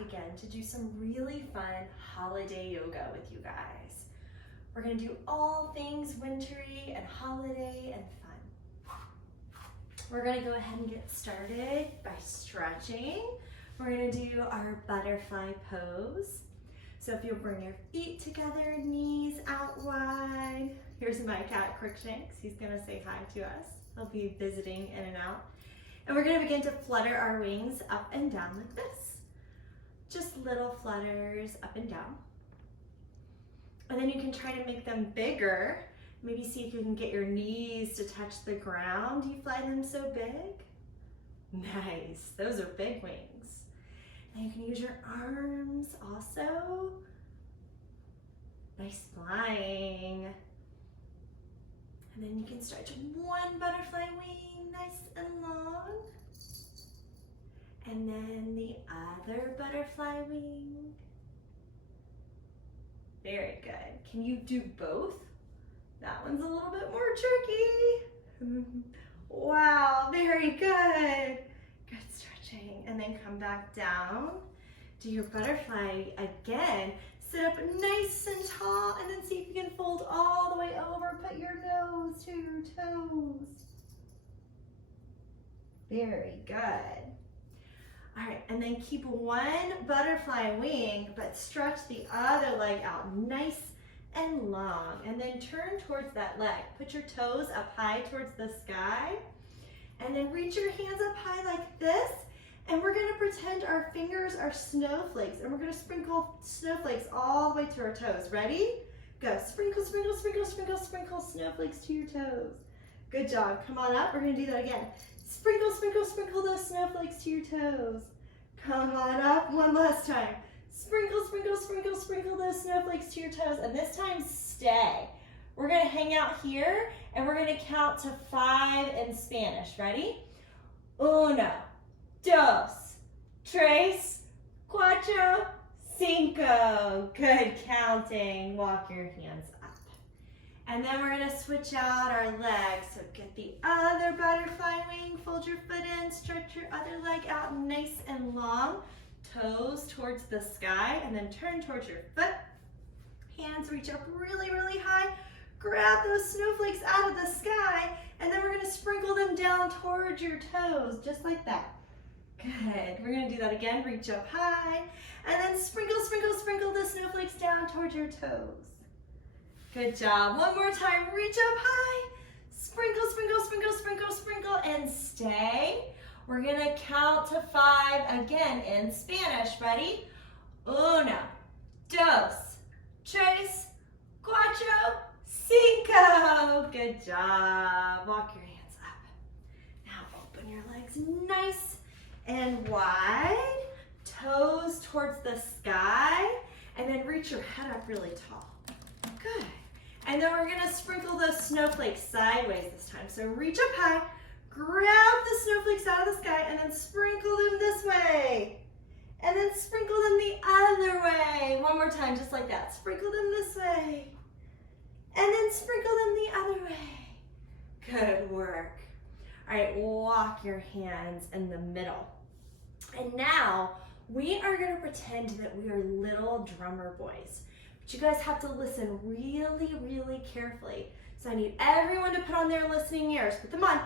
back again to do some really fun holiday yoga with you guys. We're gonna do all things wintry and holiday and fun. We're gonna go ahead and get started by stretching. We're gonna do our butterfly pose. So if you'll bring your feet together, knees out wide. Here's my cat, Crookshanks. He's gonna say hi to us. He'll be visiting in and out. And we're gonna begin to flutter our wings up and down like this. Just little flutters up and down. And then you can try to make them bigger. Maybe see if you can get your knees to touch the ground. You fly them so big? Nice, those are big wings. And you can use your arms also. Nice flying. And then you can stretch one butterfly wing nice and long. And then the other butterfly wing. Very good. Can you do both? That one's a little bit more tricky. Wow, very good. Good stretching. And then come back down. Do your butterfly again. Sit up nice and tall and then see if you can fold all the way over. Put your nose to your toes. Very good. All right, and then keep one butterfly wing, but stretch the other leg out nice and long. And then turn towards that leg. Put your toes up high towards the sky. And then reach your hands up high like this. And we're gonna pretend our fingers are snowflakes. And we're gonna sprinkle snowflakes all the way to our toes. Ready? Go. Sprinkle, sprinkle, sprinkle, sprinkle, sprinkle snowflakes to your toes. Good job. Come on up. We're gonna do that again. Sprinkle, sprinkle, sprinkle those snowflakes to your toes. Come on up. One last time. Sprinkle, sprinkle, sprinkle, sprinkle those snowflakes to your toes. And this time, stay. We're gonna hang out here and we're gonna count to 5 in Spanish. Ready? Uno, dos, tres, cuatro, cinco. Good counting. Walk your hands up. And then we're gonna switch out our legs. So get the other butterfly wing, fold your foot in, stretch your other leg out nice and long. Toes towards the sky and then turn towards your foot. Hands reach up really, really high. Grab those snowflakes out of the sky and then we're gonna sprinkle them down towards your toes, just like that. Good, we're gonna do that again. Reach up high and then sprinkle, sprinkle, sprinkle the snowflakes down towards your toes. Good job. One more time. Reach up high. Sprinkle, sprinkle, sprinkle, sprinkle, sprinkle, and stay. We're gonna count to 5 again in Spanish. Ready? Uno, dos, tres, cuatro, cinco. Good job. Walk your hands up. Now open your legs nice and wide. Toes towards the sky. And then reach your head up really tall. Good. And then we're gonna sprinkle those snowflakes sideways this time. So reach up high, grab the snowflakes out of the sky, and then sprinkle them this way. And then sprinkle them the other way. One more time, just like that. Sprinkle them this way. And then sprinkle them the other way. Good work. All right, walk your hands in the middle. And now we are gonna pretend that we are little drummer boys. You guys have to listen really, really carefully. So I need everyone to put on their listening ears. Put them on.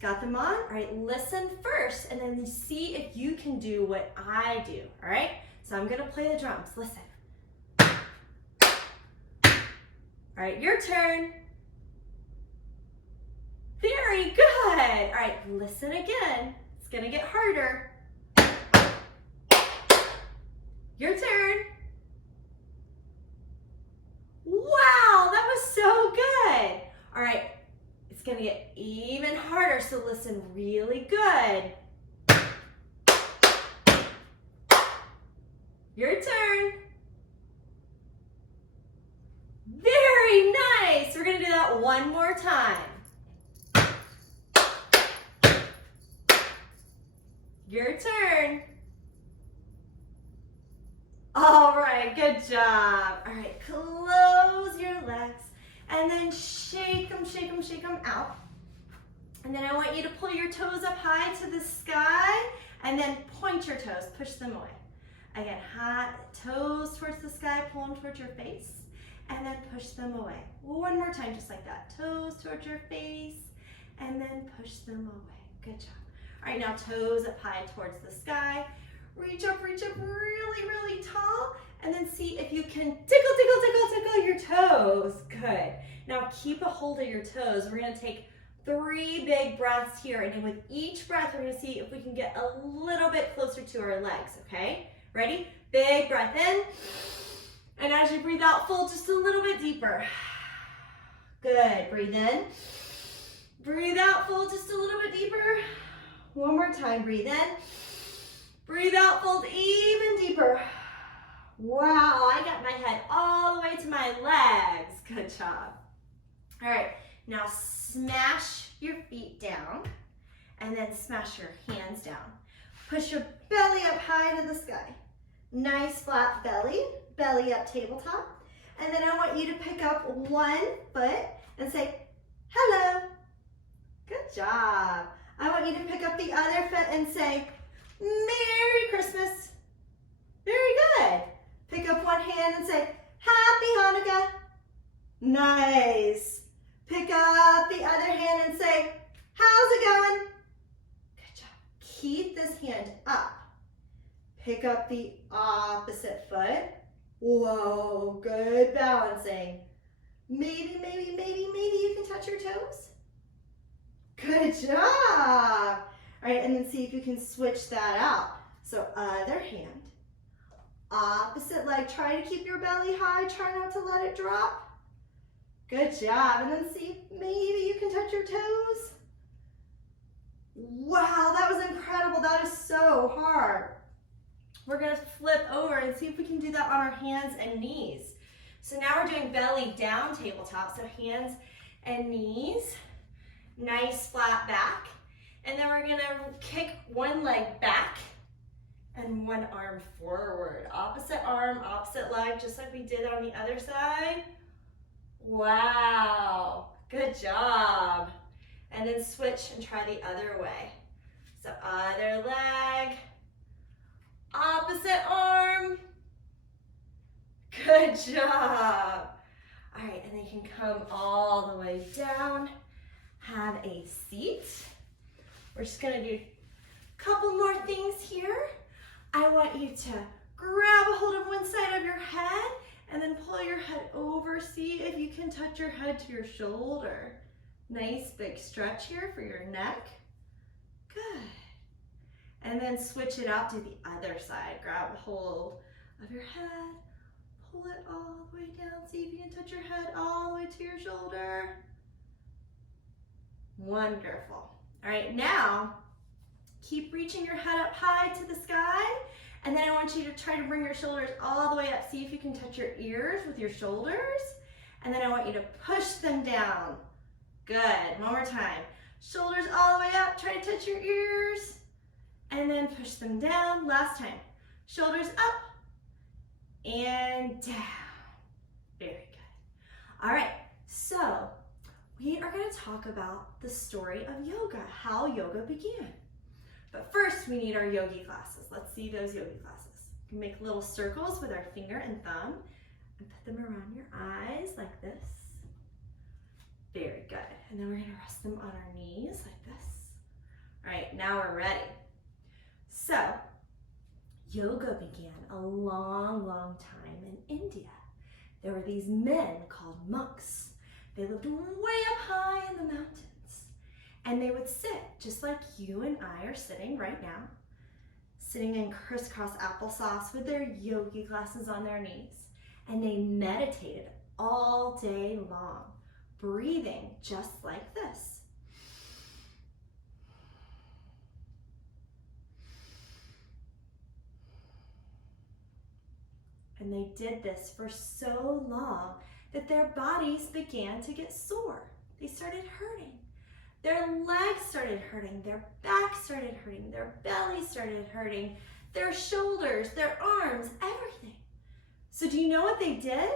Got them on? All right, listen first and then see if you can do what I do, all right? So I'm gonna play the drums, listen. All right, your turn. Very good. All right, listen again. It's gonna get harder. Your turn. Wow, that was so good. All right, it's gonna get even harder, so listen really good. Your turn. Very nice. We're gonna do that one more time. Your turn. All right, good job. All right, close your legs and then shake them, shake them, shake them out. And then I want you to pull your toes up high to the sky and then point your toes, push them away. Again, toes towards the sky, pull them towards your face, and then push them away. One more time, just like that. Toes towards your face, and then push them away. Good job. All right, now toes up high towards the sky. Reach up really, really tall, and then see if you can tickle your toes. Good. Now keep a hold of your toes. We're gonna take 3 big breaths here, and then with each breath, we're gonna see if we can get a little bit closer to our legs, okay? Ready? Big breath in, and as you breathe out, fold just a little bit deeper. Good, breathe in. Breathe out, fold just a little bit deeper. One more time, breathe in. Breathe out, fold even deeper. Wow, I got my head all the way to my legs. Good job. All right, now smash your feet down and then smash your hands down. Push your belly up high to the sky. Nice flat belly, belly up tabletop. And then I want you to pick up one foot and say, hello. Good job. I want you to pick up the other foot and say, Merry Christmas. Very good. Pick up one hand and say, Happy Hanukkah. Nice. Pick up the other hand and say, how's it going? Good job. Keep this hand up. Pick up the opposite foot. Whoa, good balancing. Maybe you can touch your toes. Good job. All right, and then see if you can switch that out. So other hand, opposite leg. Try to keep your belly high. Try not to let it drop. Good job. And then see, maybe you can touch your toes. Wow, that was incredible. That is so hard. We're gonna flip over and see if we can do that on our hands and knees. So now we're doing belly down tabletop. So hands and knees, nice flat back. And then we're gonna kick one leg back and one arm forward. Opposite arm, opposite leg, just like we did on the other side. Wow, good job. And then switch and try the other way. So other leg, opposite arm. Good job. All right, and then you can come all the way down. Have a seat. We're just gonna do a couple more things here. I want you to grab a hold of one side of your head and then pull your head over. See if you can touch your head to your shoulder. Nice big stretch here for your neck. Good. And then switch it out to the other side. Grab a hold of your head, pull it all the way down. See if you can touch your head all the way to your shoulder. Wonderful. All right, now keep reaching your head up high to the sky, and then I want you to try to bring your shoulders all the way up. See if you can touch your ears with your shoulders, and then I want you to push them down. Good, one more time. Shoulders all the way up, try to touch your ears, and then push them down. Last time, shoulders up and down. Very good. All right, so we are going to talk about the story of yoga, how yoga began. But first, we need our yogi glasses. Let's see those yogi glasses. You can make little circles with our finger and thumb and put them around your eyes like this. Very good. And then we're going to rest them on our knees like this. All right, now we're ready. So, yoga began a long, long time in India. There were these men called monks. They lived way up high in the mountains, and they would sit just like you and I are sitting right now, sitting in crisscross applesauce with their yogi glasses on their knees, and they meditated all day long, breathing just like this. And they did this for so long that their bodies began to get sore. They started hurting. Their legs started hurting, their back started hurting, their belly started hurting, their shoulders, their arms, everything. So do you know what they did?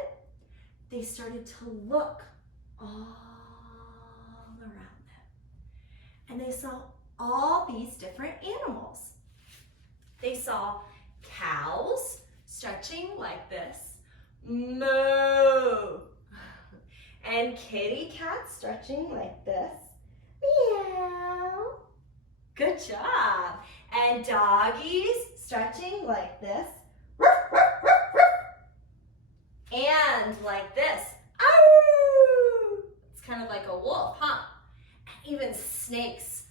They started to look all around them. And they saw all these different animals. They saw Cows, stretching like this. Moo. And kitty cats, stretching like this. Meow. Good job. And doggies, stretching like this. And like this. Ow! It's kind of like a wolf, huh? And even snakes,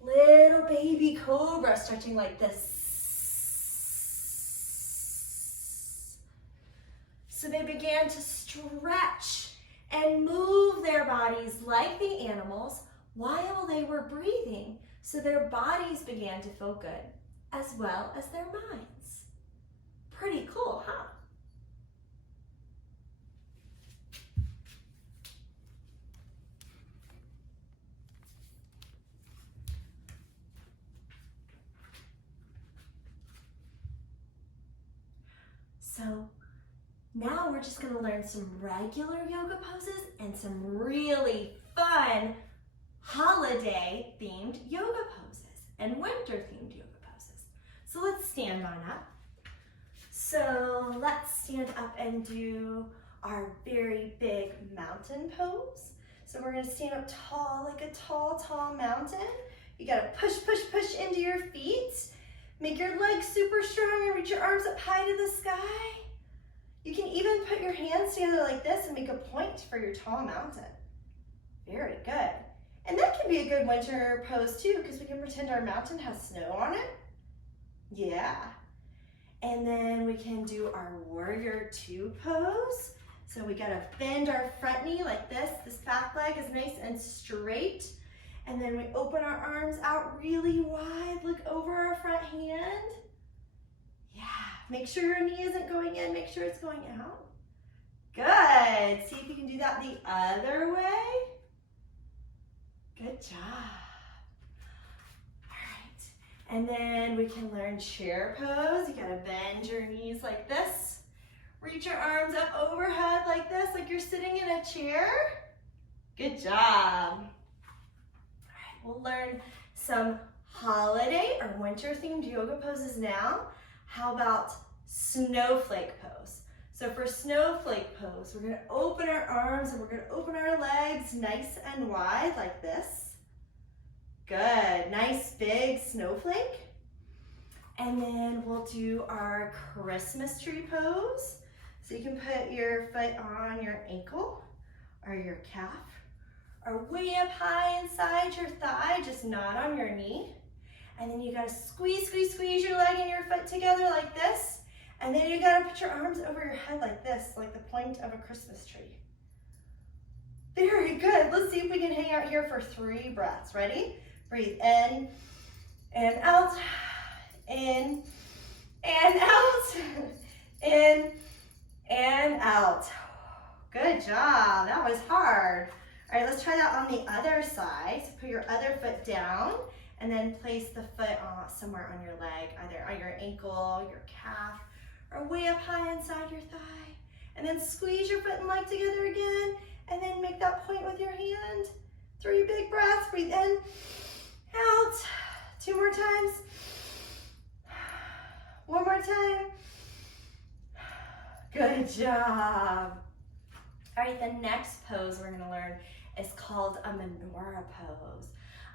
little baby cobra stretching like this. So they began to stretch and move their bodies like the animals while they were breathing. So their bodies began to feel good as well as their minds. Pretty cool, huh? So now we're just going to learn some regular yoga poses and some really fun holiday themed yoga poses and winter themed yoga poses. So let's stand on up. So let's stand up and do our very big mountain pose. So we're going to stand up tall like a tall mountain. You got to push into your feet. Make your legs super strong and reach your arms up high to the sky. You can even put your hands together like this and make a point for your tall mountain. Very good. And that can be a good winter pose too, because we can pretend our mountain has snow on it. Yeah. And then we can do our warrior two pose. So we gotta bend our front knee like this. This back leg is nice and straight. And then we open our arms out really wide. Look over our front hand. Yeah, make sure your knee isn't going in. Make sure it's going out. Good. See if you can do that the other way. Good job. All right. And then we can learn chair pose. You gotta bend your knees like this. Reach your arms up overhead like this, like you're sitting in a chair. Good job. We'll learn some holiday or winter themed yoga poses now. How about snowflake pose? So for snowflake pose, we're gonna open our arms and we're gonna open our legs nice and wide like this. Good, nice big snowflake. And then we'll do our Christmas tree pose. So you can put your foot on your ankle or your calf, or way up high inside your thigh, just not on your knee. And then you gotta squeeze your leg and your foot together like this. And then you gotta put your arms over your head like this, like the point of a Christmas tree. Very good. Let's see if we can hang out here for 3 breaths. Ready? Breathe in and out, in and out, in and out. Good job. That was hard. All right, let's try that on the other side. So put your other foot down and then place the foot somewhere on your leg, either on your ankle, your calf, or way up high inside your thigh. And then squeeze your foot and leg together again, and then make that point with your hand. 3 big breaths. Breathe in, out. 2 more times. 1 more time. Good job. All right, the next pose we're gonna learn is called a menorah pose.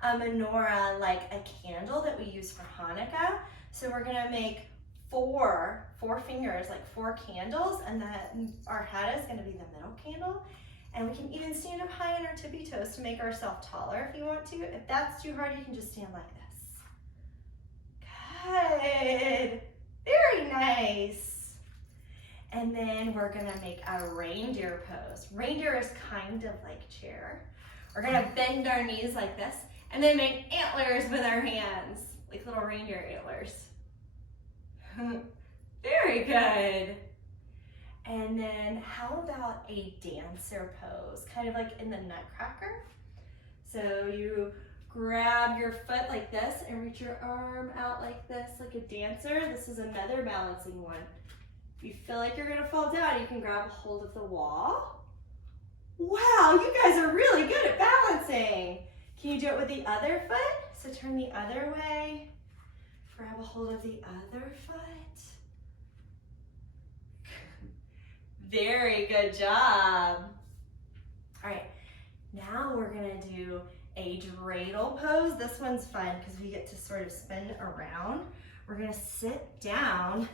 A menorah, like a candle that we use for Hanukkah. So we're gonna make 4 fingers, like 4 candles, and our head is gonna be the middle candle. And we can even stand up high on our tippy toes to make ourselves taller if you want to. If that's too hard, you can just stand like this. Good, very nice. And then we're gonna make a reindeer pose. Reindeer is kind of like chair. We're gonna bend our knees like this and then make antlers with our hands, like little reindeer antlers. Very good. And then how about a dancer pose, kind of like in the Nutcracker? So you grab your foot like this and reach your arm out like this, like a dancer. This is another balancing one. If you feel like you're gonna fall down, you can grab a hold of the wall. Wow, you guys are really good at balancing. Can you do it with the other foot? So turn the other way, grab a hold of the other foot. Very good job. All right, now we're gonna do a dreidel pose. This one's fun because we get to sort of spin around. We're gonna sit down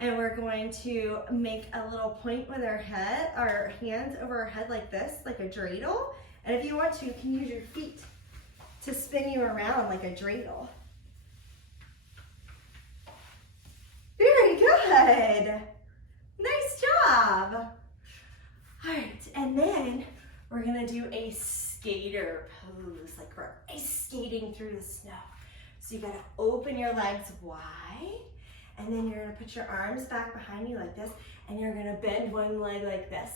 and we're going to make a little point with our head, our hands over our head like this, like a dreidel. And if you want to, you can use your feet to spin you around like a dreidel. Very good. Nice job. All right, and then we're gonna do a skater pose, like we're ice skating through the snow. So you gotta open your legs wide, and then you're gonna put your arms back behind you like this, and you're gonna bend one leg like this,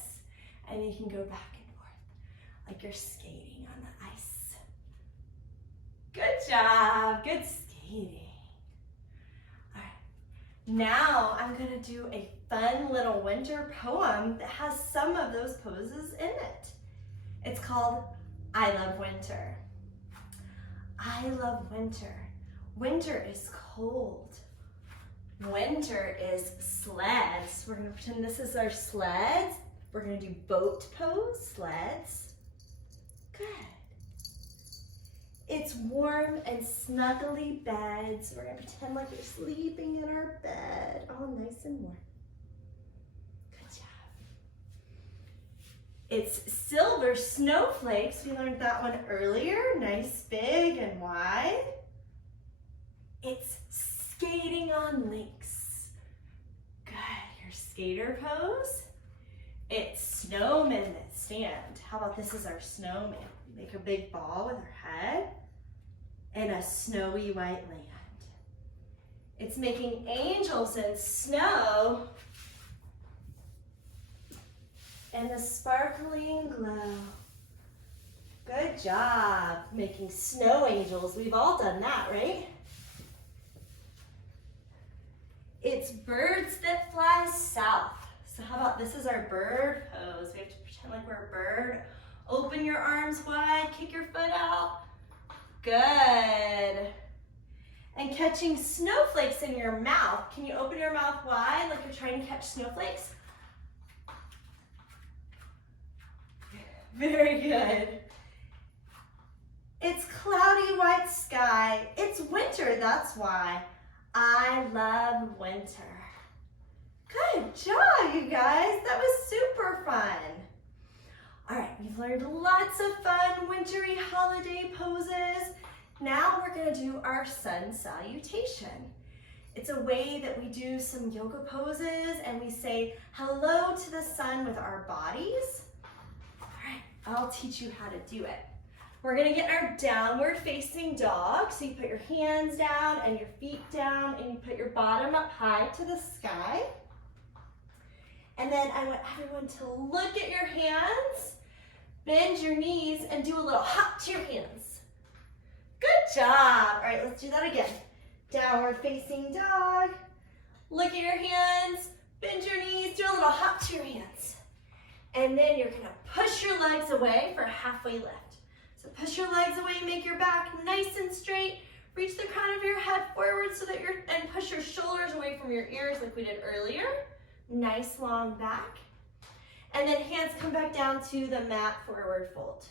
and you can go back and forth like you're skating on the ice. Good job, good skating. All right, now I'm gonna do a fun little winter poem that has some of those poses in it. It's called I Love Winter. I love winter. Winter is cold. Winter is sleds. We're gonna pretend this is our sleds. We're gonna do boat pose, sleds. Good. It's warm and snuggly beds. We're gonna pretend like you're sleeping in our bed, all nice and warm. Good job. It's silver snowflakes. We learned that one earlier. Nice, big, and wide. It's skating on lakes. Good, your skater pose. It's snowmen that stand. How about this is our snowman? Make a big ball with our head and a snowy white land. It's making angels in snow and the sparkling glow. Good job making snow angels. We've all done that, right? It's birds that fly south. So how about this is our bird pose. We have to pretend like we're a bird. Open your arms wide, kick your foot out. Good. And catching snowflakes in your mouth. Can you open your mouth wide like you're trying to catch snowflakes? Very good. It's cloudy white sky. It's winter, that's why. I love winter. Good job, you guys. That was super fun. All right, we've learned lots of fun wintry holiday poses. Now we're gonna do our sun salutation. It's a way that we do some yoga poses and we say hello to the sun with our bodies. All right, I'll teach you how to do it. We're gonna get our downward facing dog. So you put your hands down and your feet down and you put your bottom up high to the sky. And then I want everyone to look at your hands, bend your knees, and do a little hop to your hands. Good job. All right, let's do that again. Downward facing dog. Look at your hands, bend your knees, do a little hop to your hands. And then you're gonna push your legs away for a halfway lift. So push your legs away, make your back nice and straight. Reach the crown of your head forward so that and push your shoulders away from your ears like we did earlier. Nice long back. And then hands come back down to the mat, forward fold.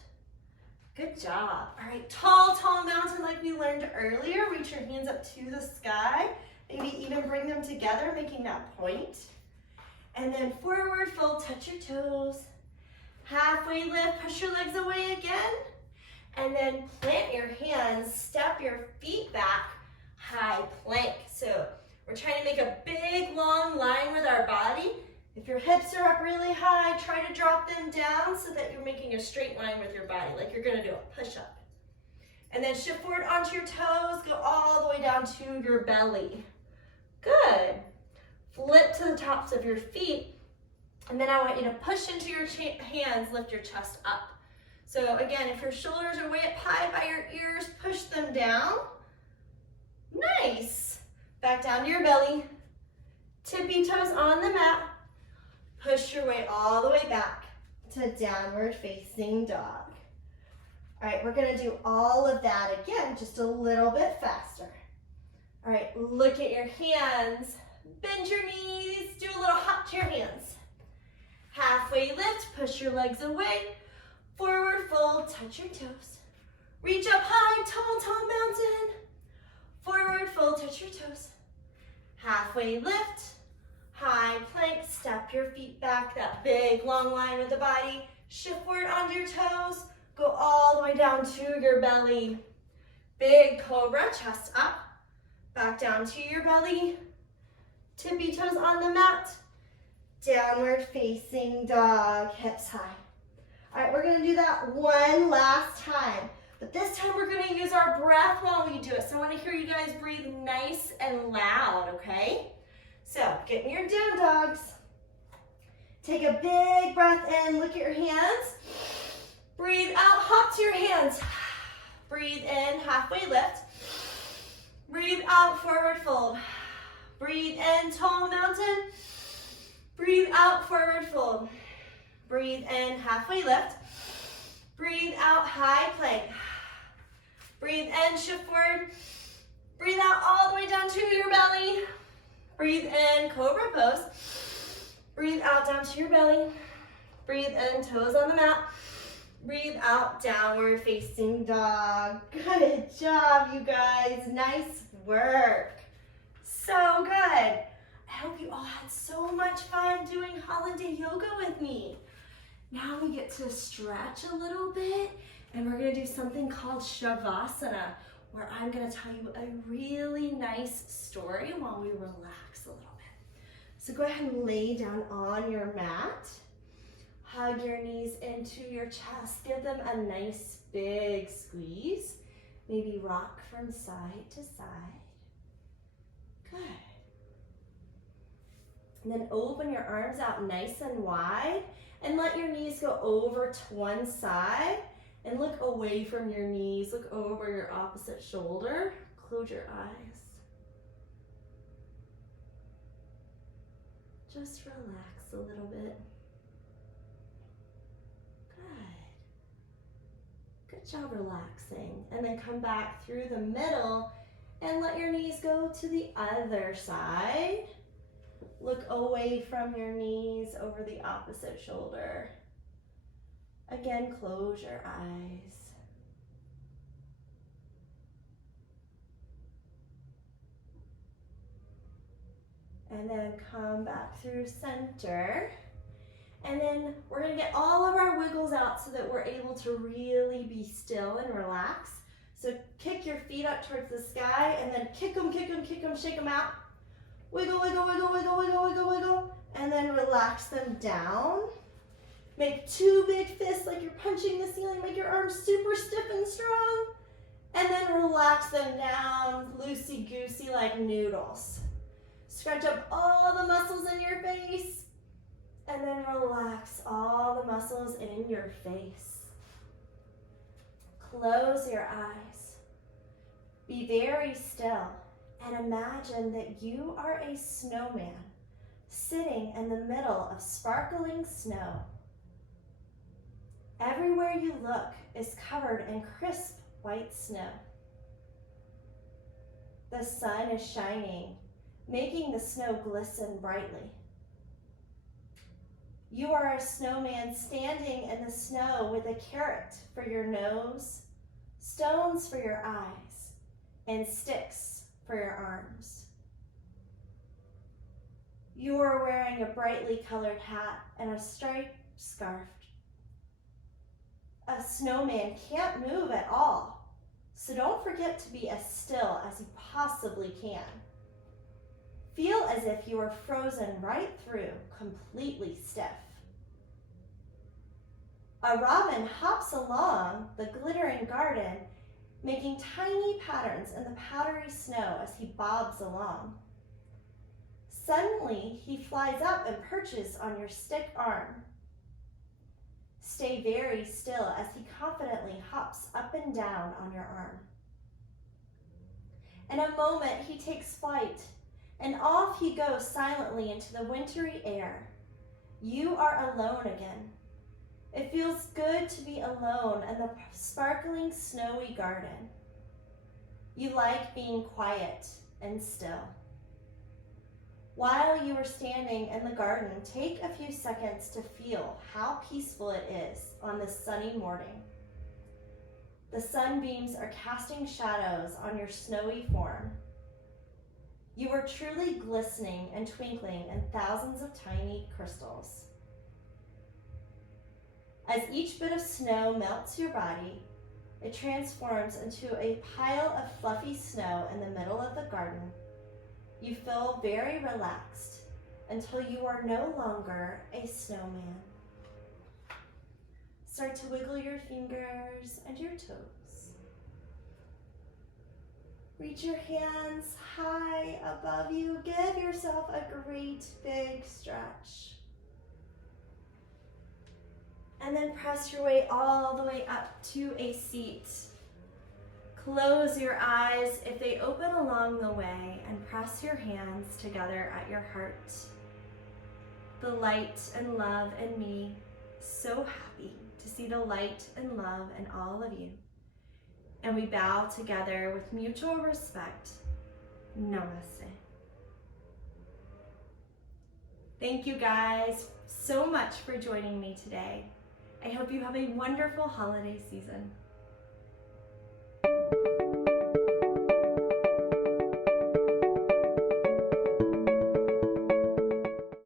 Good job. All right, tall, tall mountain like we learned earlier. Reach your hands up to the sky. Maybe even bring them together, making that point. And then forward fold, touch your toes. Halfway lift, push your legs away again. And then plant your hands, step your feet back, high plank. So we're trying to make a big, long line with our body. If your hips are up really high, try to drop them down so that you're making a straight line with your body, like you're gonna do a push-up. And then shift forward onto your toes, go all the way down to your belly. Good. Flip to the tops of your feet, and then I want you to push into your hands, lift your chest up. So again, if your shoulders are way up high by your ears, push them down. Nice. Back down to your belly. Tippy toes on the mat. Push your way all the way back to downward facing dog. All right, we're gonna do all of that again, just a little bit faster. All right, look at your hands. Bend your knees, do a little hop to your hands. Halfway lift, push your legs away. Forward fold, touch your toes. Reach up high, tall, tall mountain. Forward fold, touch your toes. Halfway lift, high plank, step your feet back, that big long line with the body. Shift forward onto your toes, go all the way down to your belly. Big cobra, chest up, back down to your belly. Tippy toes on the mat. Downward facing dog, hips high. All right, we're gonna do that one last time. But this time we're gonna use our breath while we do it. So I wanna hear you guys breathe nice and loud, okay? So get in your down dogs. Take a big breath in, look at your hands. Breathe out, hop to your hands. Breathe in, halfway lift. Breathe out, forward fold. Breathe in, tall mountain. Breathe out, forward fold. Breathe in, halfway lift. Breathe out, high plank. Breathe in, shift forward. Breathe out all the way down to your belly. Breathe in, cobra pose. Breathe out down to your belly. Breathe in, toes on the mat. Breathe out, downward facing dog. Good job, you guys. Nice work. So good. I hope you all had so much fun doing holiday yoga with me. Now we get to stretch a little bit, and we're gonna do something called Shavasana, where I'm gonna tell you a really nice story while we relax a little bit. So go ahead and lay down on your mat. Hug your knees into your chest. Give them a nice big squeeze. Maybe rock from side to side. Good. And then open your arms out nice and wide and let your knees go over to one side and look away from your knees. Look over your opposite shoulder. Close your eyes. Just relax a little bit. Good job relaxing. And then come back through the middle and let your knees go to the other side. Look away from your knees over the opposite shoulder. Again, close your eyes. And then come back through center. And then we're gonna get all of our wiggles out so that we're able to really be still and relax. So kick your feet up towards the sky and then kick them, shake them out. Wiggle, wiggle, wiggle, wiggle, wiggle, wiggle, wiggle. And then relax them down. Make two big fists like you're punching the ceiling. Make your arms super stiff and strong. And then relax them down, loosey-goosey like noodles. Scrunch up all the muscles in your face. And then relax all the muscles in your face. Close your eyes. Be very still and imagine that you are a snowman sitting in the middle of sparkling snow. Everywhere you look is covered in crisp white snow. The sun is shining, making the snow glisten brightly. You are a snowman standing in the snow with a carrot for your nose, stones for your eyes, and sticks for your arms. You are wearing a brightly colored hat and a striped scarf. A snowman can't move at all, so don't forget to be as still as you possibly can. Feel as if you are frozen right through, completely stiff. A robin hops along the glittering garden, making tiny patterns in the powdery snow as he bobs along. Suddenly, he flies up and perches on your stick arm. Stay very still as he confidently hops up and down on your arm. In a moment, he takes flight, and off he goes silently into the wintry air. You are alone again. It feels good to be alone in the sparkling snowy garden. You like being quiet and still. While you are standing in the garden, take a few seconds to feel how peaceful it is on this sunny morning. The sunbeams are casting shadows on your snowy form. You are truly glistening and twinkling in thousands of tiny crystals. As each bit of snow melts your body, it transforms into a pile of fluffy snow in the middle of the garden. You feel very relaxed until you are no longer a snowman. Start to wiggle your fingers and your toes. Reach your hands high above you. Give yourself a great big stretch. And then press your way all the way up to a seat. Close your eyes if they open along the way and press your hands together at your heart. The light and love in me, so happy to see the light and love in all of you. And we bow together with mutual respect. Namaste. Thank you guys so much for joining me today. I hope you have a wonderful holiday season.